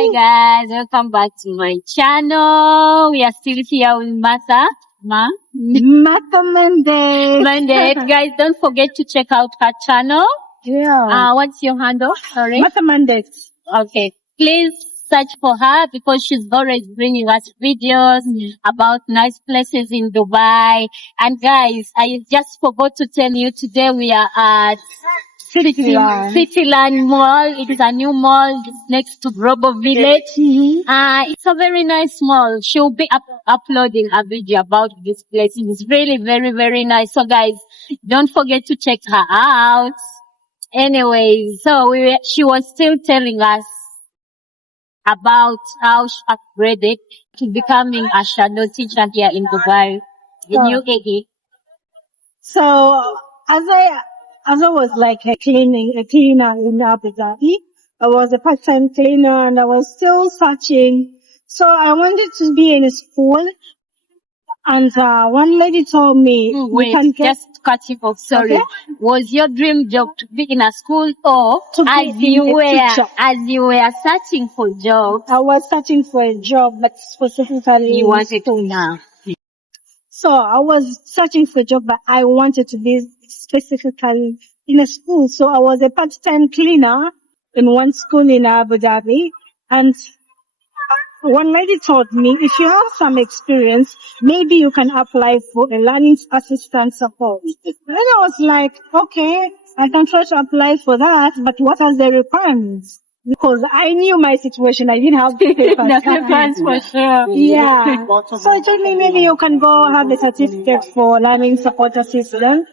Hi guys, welcome back to my channel. We are still here with Martha. Martha Monday. Monday. Guys, don't forget to check out her channel. Yeah. What's your handle? Sorry. Martha Monday. Okay. Please search for her because she's always bringing us videos about nice places in Dubai. And guys, I just forgot to tell you today we are at Cityland Mall. It is a new mall next to Global Village. It's a very nice mall. She'll be uploading a video about this place. It's really very, very nice. So guys, don't forget to check her out. Anyway, so she was still telling us about how she upgraded to becoming a shadow teacher here in Dubai, in UAE. So as I was like a cleaner in Abu Dhabi, I was a part-time cleaner and I was still searching. So I wanted to be in a school, and one lady told me, just cut you off. Sorry. Okay? Was your dream job to be in a school, or as you were searching for jobs? I was searching for a job, but specifically you wanted to now. So I was searching for a job, but I wanted to be specifically in a school. So I was a part-time cleaner in one school in Abu Dhabi, and one lady told me, if you have some experience, maybe you can apply for a learning assistant support. And I was like, okay, I can try to apply for that, but what are the requirements? Because I knew my situation. I didn't have the papers. For sure. Yeah. So I told me maybe you can go have a certificate for learning support assistant.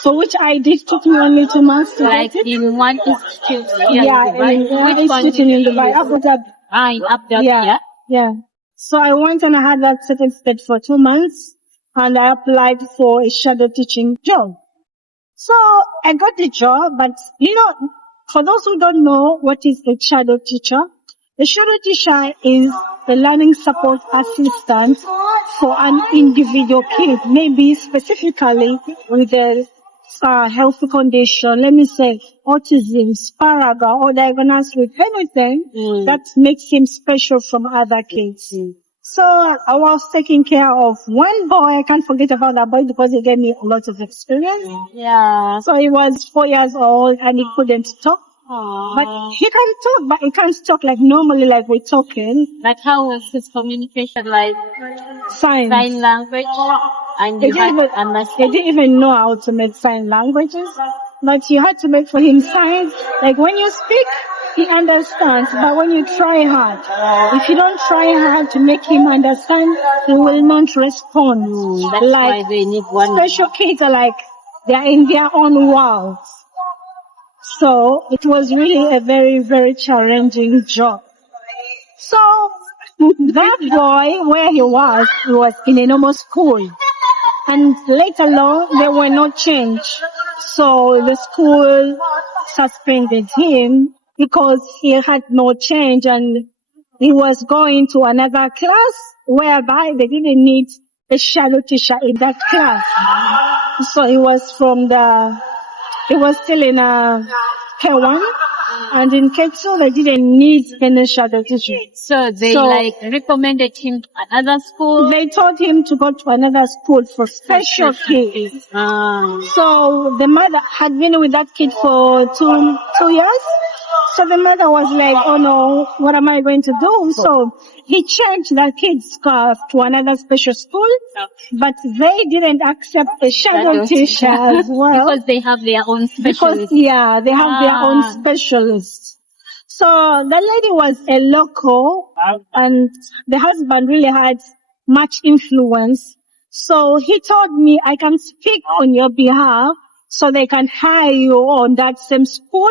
So which I did. Took me only 2 months to like get it. In one institute. Yeah, in institute in Dubai. Abu Dhabi. In Abu Dhabi. Yeah. So I went and I had that certificate for 2 months, and I applied for a shadow teaching job. So I got the job, but for those who don't know what is a shadow teacher is the learning support assistant for an individual kid, maybe specifically with a health condition, let me say autism, sparaga, or diagnosed with anything that makes him special from other kids. So I was taking care of one boy. I can't forget about that boy because he gave me a lot of experience. Yeah. So he was 4 years old and he couldn't talk. But he can talk, but he can't talk like normally, like we're talking. Like how was his communication like? Sign language? And you had to understand. He didn't even know how to make sign languages. But you had to make for him signs. Like when you speak, he understands. But when you try hard, if you don't try hard to make him understand, he will not respond. That's why they need one. Special kids are like, they're in their own world. So it was really a very, very challenging job. So that boy, where he was in a normal school. And later on, there were no change. So the school suspended him because he had no change, and he was going to another class whereby they didn't need a shadow teacher in that class. So he was still in K1, and in K2 they didn't need any shadow teacher. So they recommended him to another school? They told him to go to another school for special kids. So the mother had been with that kid for two years. So the mother was like, oh no, what am I going to do? So he changed that kid's to another special school, but they didn't accept a shadow teacher as well. Because they have their own specialists. They have their own specialists. So the lady was a local, and the husband really had much influence. So he told me, I can speak on your behalf so they can hire you on that same school.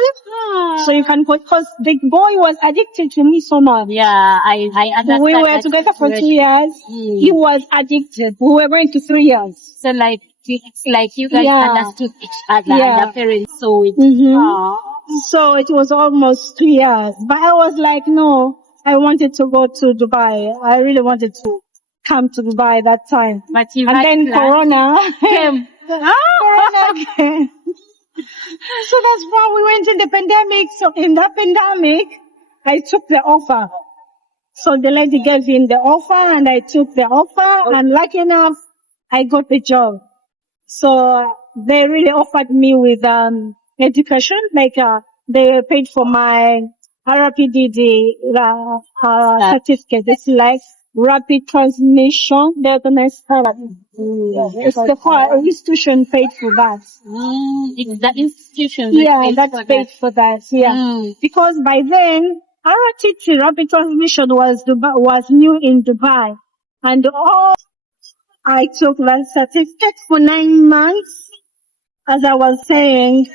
So you can, because the boy was addicted to me so much. Yeah, I understand. We were together for 2 years. He was addicted. We were going to 3 years. So it's like you guys understood each other and the parents saw it. So it was almost 2 years. But I was like, no, I wanted to go to Dubai. I really wanted to come to Dubai that time. But and then Corona came. Corona came. So that's why we went in the pandemic. So in that pandemic, I took the offer So the lady gave in the offer and I took the offer and lucky enough, I got the job. So they really offered me with, education, like, they paid for my RPDD, certificate. It's like rapid transmission diagnosis therapy. It's the institution paid for that. It's the institution Yeah, that that's pays for paid that. for that. Yeah, because by then RTT rapid transmission was new in Dubai, and all I took that certificate for 9 months. As I was saying,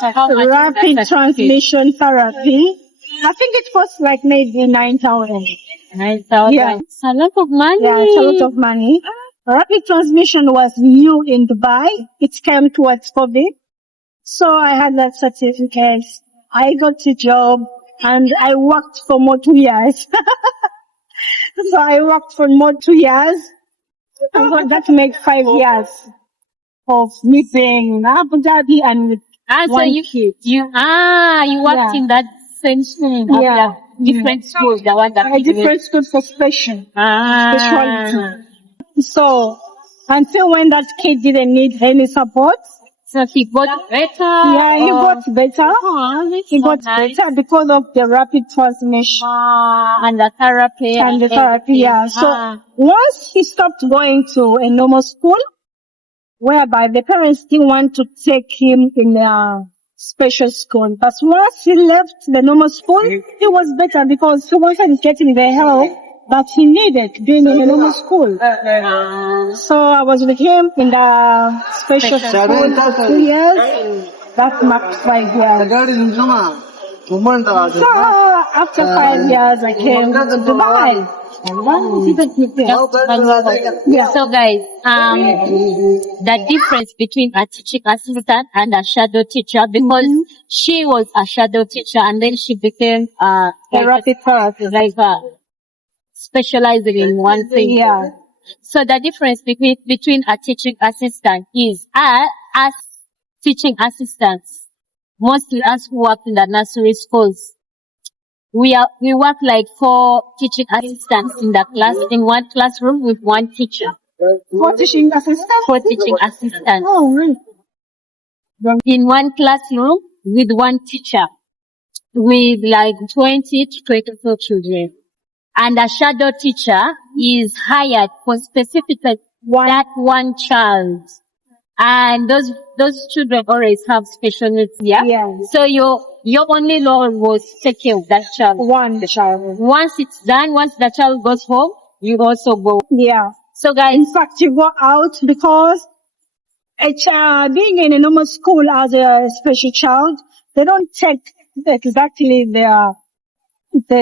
So how much is that rapid certificate? transmission therapy. I think it costs like maybe 9,000. 9,000. Yeah. It's a lot of money. Yeah, it's a lot of money. Rapid transmission was new in Dubai. It came towards COVID. So I had that certificate. I got a job and I worked for more 2 years. So I worked for more 2 years. And that makes 5 years of me being in Abu Dhabi and with So one you kid. you worked Yeah. in that same school, Yeah. different schools, the one that A different school for specialty. So until when that kid didn't need any support, So he got better. yeah, he got better. That's He so got nice. better because of the rapid transmission And the therapy and the therapy. everything. Yeah. So once he stopped going to a normal school, whereby the parents didn't want to take him in a special school. But once he left the normal school, he was better because he wasn't getting the help that he needed being in a normal school. So I was with him in the special school for 2 years. That marked 5 years. So after 5 years, I came to Dubai. Yeah. So guys, the difference between a teaching assistant and a shadow teacher, because she was a shadow teacher and then she became A rapid therapy. like specializing in one thing. Yeah. So the difference between a teaching assistant is as teaching assistants, mostly us who work in the nursery schools, we work like 4 teaching assistants in one classroom with one teacher. For teaching assistant? 4 teaching assistants Oh, really? in one classroom with one teacher, with like 20 to 24 children. And a shadow teacher is hired for specifically that one child. And those children always have special needs, yeah? Yeah. So your only role was take care of that child. One child. Once it's done, once the child goes home, you also go. Yeah. So guys, In fact, you go out because a child, being in a normal school as a special child, they don't take exactly the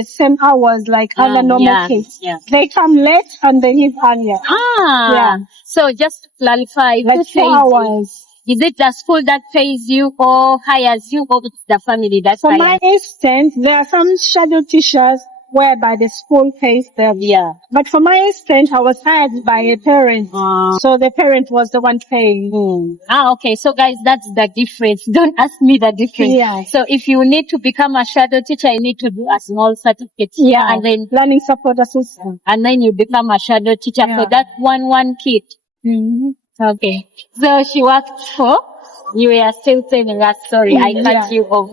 same hours like other normal kids. yeah. They come late and they leave earlier. Yeah. So just to clarify, who Like 4 pays you? hours. Is it the school that pays you or hires you, or it's the family that For hires? my instance, there are some shadow teachers whereby the school pays them. Yeah. But for my instance, I was hired by a parent. So the parent was the one paying. Okay. So guys, that's the difference. Don't ask me the difference. Yeah. So if you need to become a shadow teacher, you need to do a small certificate. Yeah. And then Learning support assistant. you become a shadow teacher for that one kid. Okay. So she worked for, you were still telling us, sorry, I cut you off.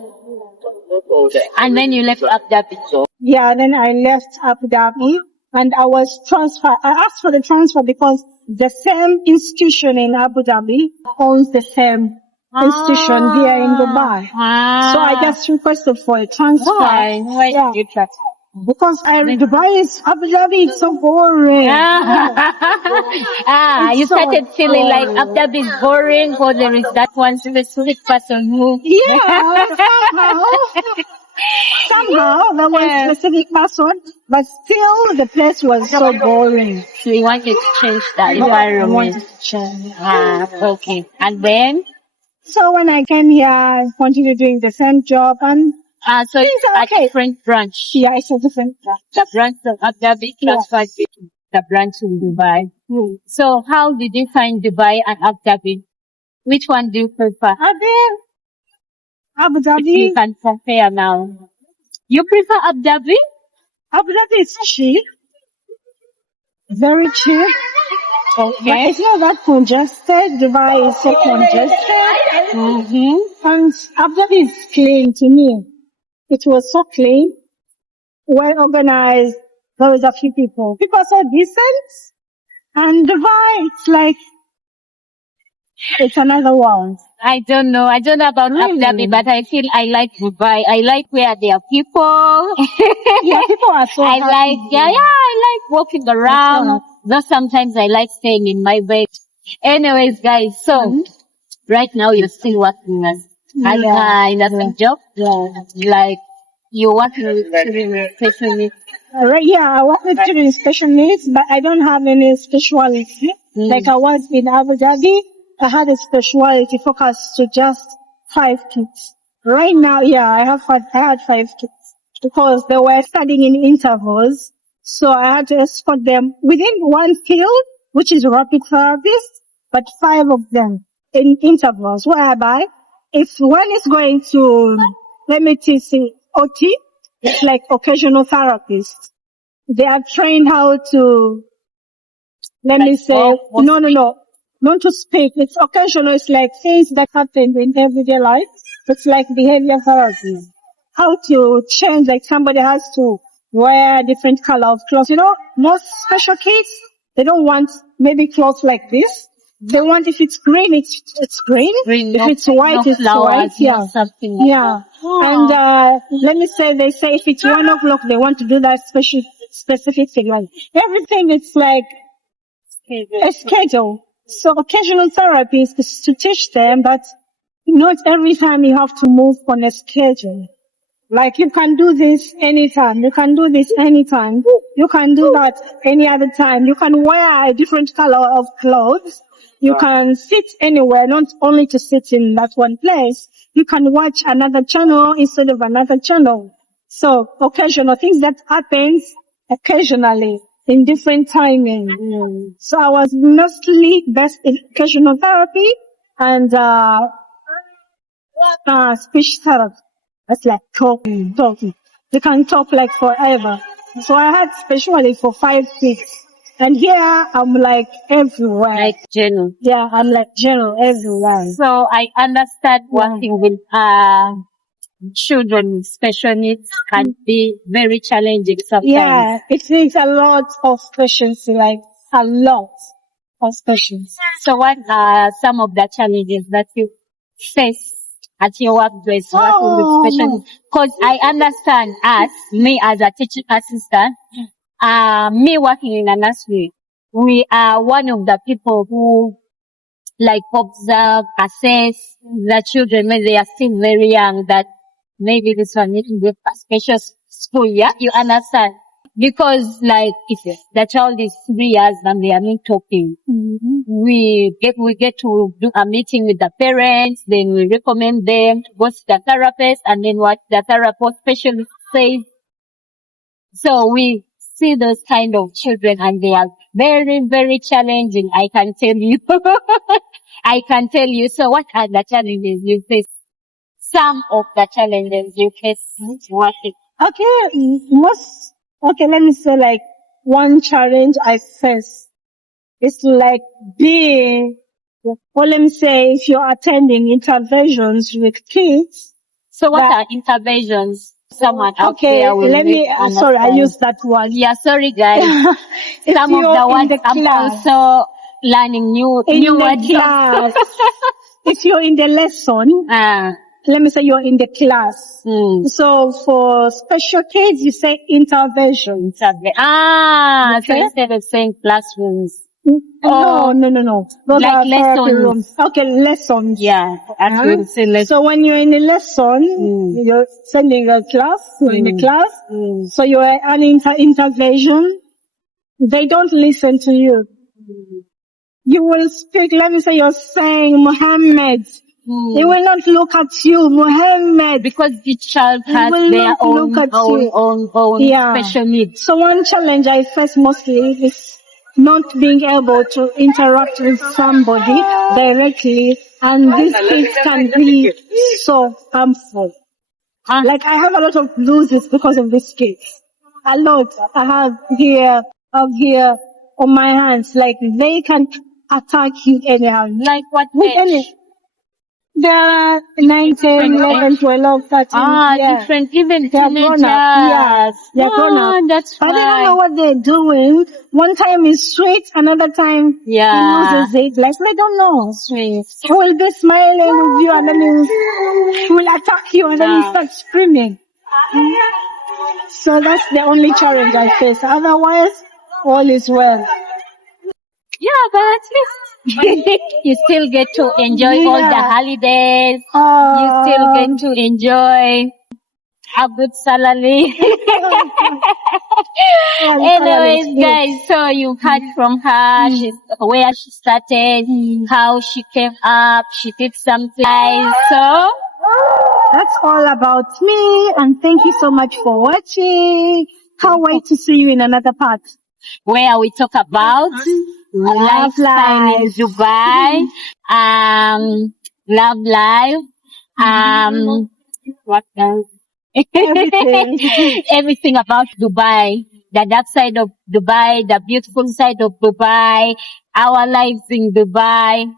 And then you left Abu Dhabi. Yeah, then I left Abu Dhabi and I was transferred. I asked for the transfer because the same institution in Abu Dhabi owns the same institution here in Dubai. So I just requested for a transfer. Why Yeah. did you try? Because Dubai is Abu Dhabi, it's so boring. You so started feeling like boring. Abu Dhabi is boring, or there is that one specific person who. Yeah, somehow there was specific password, but still the place was so boring. So you wanted to change that I environment. wanted to change. Okay. And then, So when I came here, I continued doing the same job and so things are a okay. different branch. Yeah, it's a different The branch of Abu Dhabi transferred to the branch in Dubai. So how did you find Dubai and Abu Dhabi? Which one do you prefer? Abu You Dhabi. can compare now. You prefer Abu Dhabi? Abu Dhabi is cheap, very cheap. But Okay. it's not that congested. Dubai is so congested. Mm-hmm. And Abu Dhabi is clean to me. It was so clean, well organized. There was a few people. People are so decent. And Dubai, it's like, it's another world. I don't know. I don't know about Abu Dhabi, Really? but I feel I like Dubai. I like where there are people. Yeah, people are so I happy. like, I like walking around. happy. Though sometimes I like staying in my bed. Anyways, guys, so right now you're still working as in a job. Yeah. Like you work with children with special needs. Right, yeah, I work with children with special needs, but I don't have any specialty. Like I was in Abu Dhabi, I had a specialty focused to just 5 kids. Right now, yeah, I had 5 kids because they were studying in intervals. So I had to escort them within one field, which is rapid therapist, but 5 of them in intervals, whereby if one is going to, let me teach you, OT, it's like occasional therapists. They are trained how to, let me say, no, not to speak. It's occasional. It's like things that happen in everyday life. It's like behavior therapy. How to change, like somebody has to wear different color of clothes. You know, most special kids, they don't want maybe clothes like this. They want, if it's green, it's green. Green, If it's white, it's white. Yeah. Something like Yeah. that. And, let me say, they say if it's 1 o'clock, they want to do that specific thing. Like everything, it's like a schedule. So occasional therapy is to teach them that not every time you have to move on a schedule. Like you can do this anytime. You can do this anytime. You can do that any other time. You can wear a different color of clothes. You can sit anywhere, not only to sit in that one place. You can watch another channel instead of another channel. So occasional things that happens occasionally in different timing. So I was mostly best in occasional therapy and speech therapy. That's like talking. They can talk like forever. So I had specially for 5 weeks. And here I'm like everywhere. Like general. Yeah, I'm like general everywhere. So I understand working with children with special needs can be very challenging sometimes. Yeah, it takes a lot of patience, like a lot of patience. So what are some of the challenges that you face at your workplace working with special needs? Because I understand me as a teaching assistant, me working in a nursery, we are one of the people who like observe, assess the children when they are still very young, that maybe this one needs to be a special school, yeah? You understand? Because like if the child is 3 years and they are not talking, we get to do a meeting with the parents, then we recommend them to go to the therapist, and then what the therapist specialist says. So we see those kind of children and they are very, very challenging, I can tell you. I can tell you. So what are the challenges you face? Some of the challenges you face working. Okay, let me say like one challenge I face is like being, or let me say if you're attending interventions with kids. So what are interventions? Someone out Okay, there will let me, sorry, I used that word. Yeah, sorry guys. If Some of you're the in words the I'm class, also learning new words. class, if you're in the lesson, let me say you're in the class. So for special kids, you say intervention. So Okay. instead of saying classrooms. No. Those Like are therapy lessons. rooms. Okay, lessons. Yeah, actually we say lessons. So when you're in a lesson, you're sending a class, you're in the class. So you're an intervention. They don't listen to you. You will speak, let me say you're saying Muhammad. They will not look at you, Muhammad. Because each child has their own special needs. So one challenge I face mostly is not being able to interact with somebody directly, and these kids can be so harmful. Like I have a lot of bruises because of these kids. a lot. I have here, on my hands. Like they can attack you anyhow. Like what With any, age? there are 9, 10, 11, 12, 13. Yeah. Different, even They are grown up. Yeah. teenagers. They are grown up. That's But they don't know right. what they're doing. One time is sweet, another time he Yeah. loses it. Like they don't know. Sweet. He will be smiling with you and then he will attack you and then you Yeah. start screaming. So that's the only challenge I face. Otherwise, all is well. Yeah, but at least you still get to enjoy all the Yeah. holidays. You still get to enjoy a good salary. Anyways, guys, so you heard from her, she's where she started, how she came up, she did something nice. So That's all about me, and thank you so much for watching. Can't wait to see you in another part. where we talk about Love lifestyle in life. Dubai, love life, what else? Everything. Everything about Dubai, the dark side of Dubai, the beautiful side of Dubai, our lives in Dubai,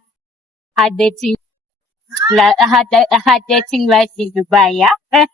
hard dating, hard dating life in Dubai, yeah?